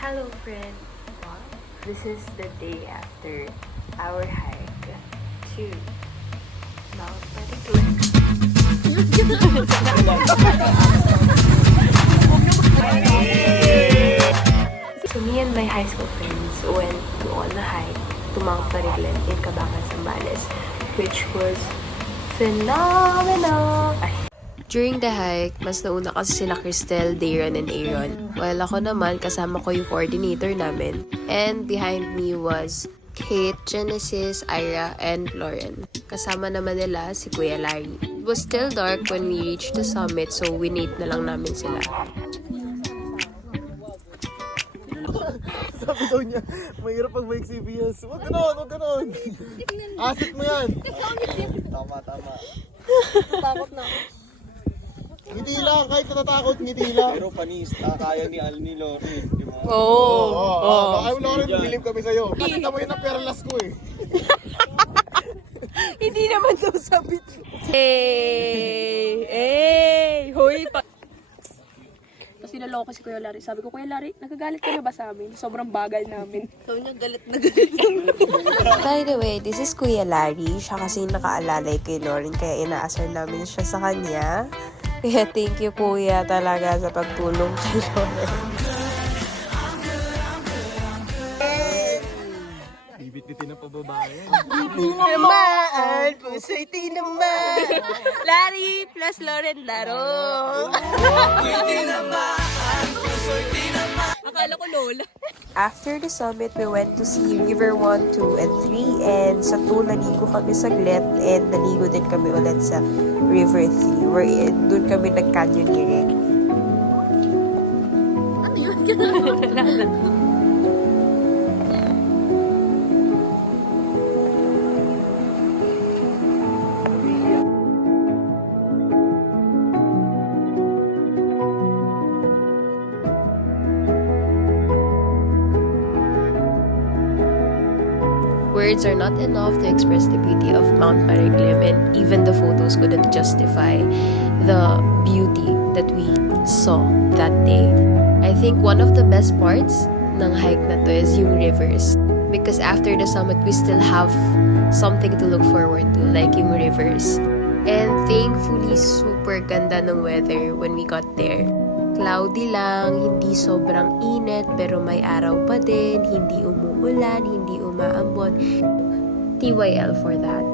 Hello friends! This is the day after our hike to Mount Marikina. So me and my high school friends went on a hike to Mount Marikina in Cabangan, Zambales, which was phenomenal! During the hike, mas nauna kasi sila Cristel, Dayron, and Aaron. While ako naman, kasama ko yung coordinator namin. And behind me was Kate, Genesis, Ira, and Lauren. Kasama naman nila si Kuya Larry. It was still dark when we reached the summit, so winate na lang namin sila. Sabi daw niya, mahirap pag may CBS. Huwag ganon. Asset mo yan. Tama. Takot na ako. Ngiti lang, kahit natatakot, ngiti lang. Pero panis, kaya ni Alni Lori, di ba? Oo. Ay, Lauren, believe kami sa'yo. Kasi tamo yun ang perlas ko eh. Hindi naman daw sabit. Hoy pa. Tapos niloloko si Kuya Larry. Sabi ko, Kuya Larry, nagagalit ka na ba sa amin? Sobrang bagal namin. Sabi niya, galit na galit. By the way, this is Kuya Larry. Siya kasi nakaalalay kay Lauren, kaya inaasar namin siya sa kanya. Kaya thank you Kuya talaga sa pagtulong kay Lauren. Bibit-bitin na pababae. Tinamaan, puso'y tinamaan. Larry plus Lauren laro. Akala ko Lola. After the summit, we went to see River 1, 2, and 3. And sa 2, naligo kami saglit. And naligo din kami ulit sa River 3. Wherein, doon kami nag-canyoneering. Ano yun? Words are not enough to express the beauty of Mount Marikina, and even the photos couldn't justify the beauty that we saw that day. I think one of the best parts ng hike na to is yung rivers. Because after the summit, we still have something to look forward to, like yung rivers. And thankfully, super ganda ng weather when we got there. Cloudy lang, hindi sobrang init, pero may araw pa din, hindi umuulan, hindi umaambon. TYL for that.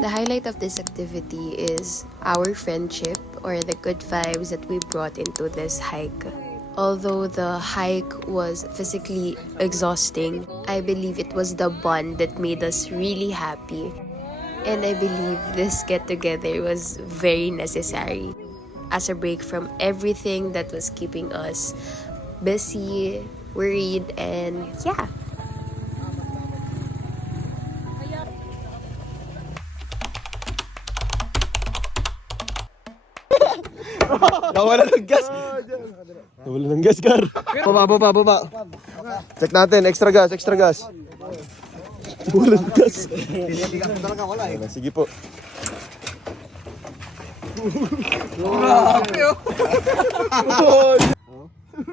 The highlight of this activity is our friendship, or the good vibes that we brought into this hike. Although the hike was physically exhausting, I believe it was the bond that made us really happy. And I believe this get-together was very necessary as a break from everything that was keeping us busy, worried, and yeah. Nawala ng gas. Nawala ng gas, Gar. Baba. Check natin, extra gas. Nawala ng gas. Sige po.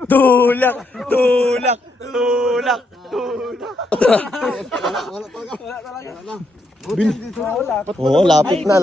Tulak. Oo, lapit na.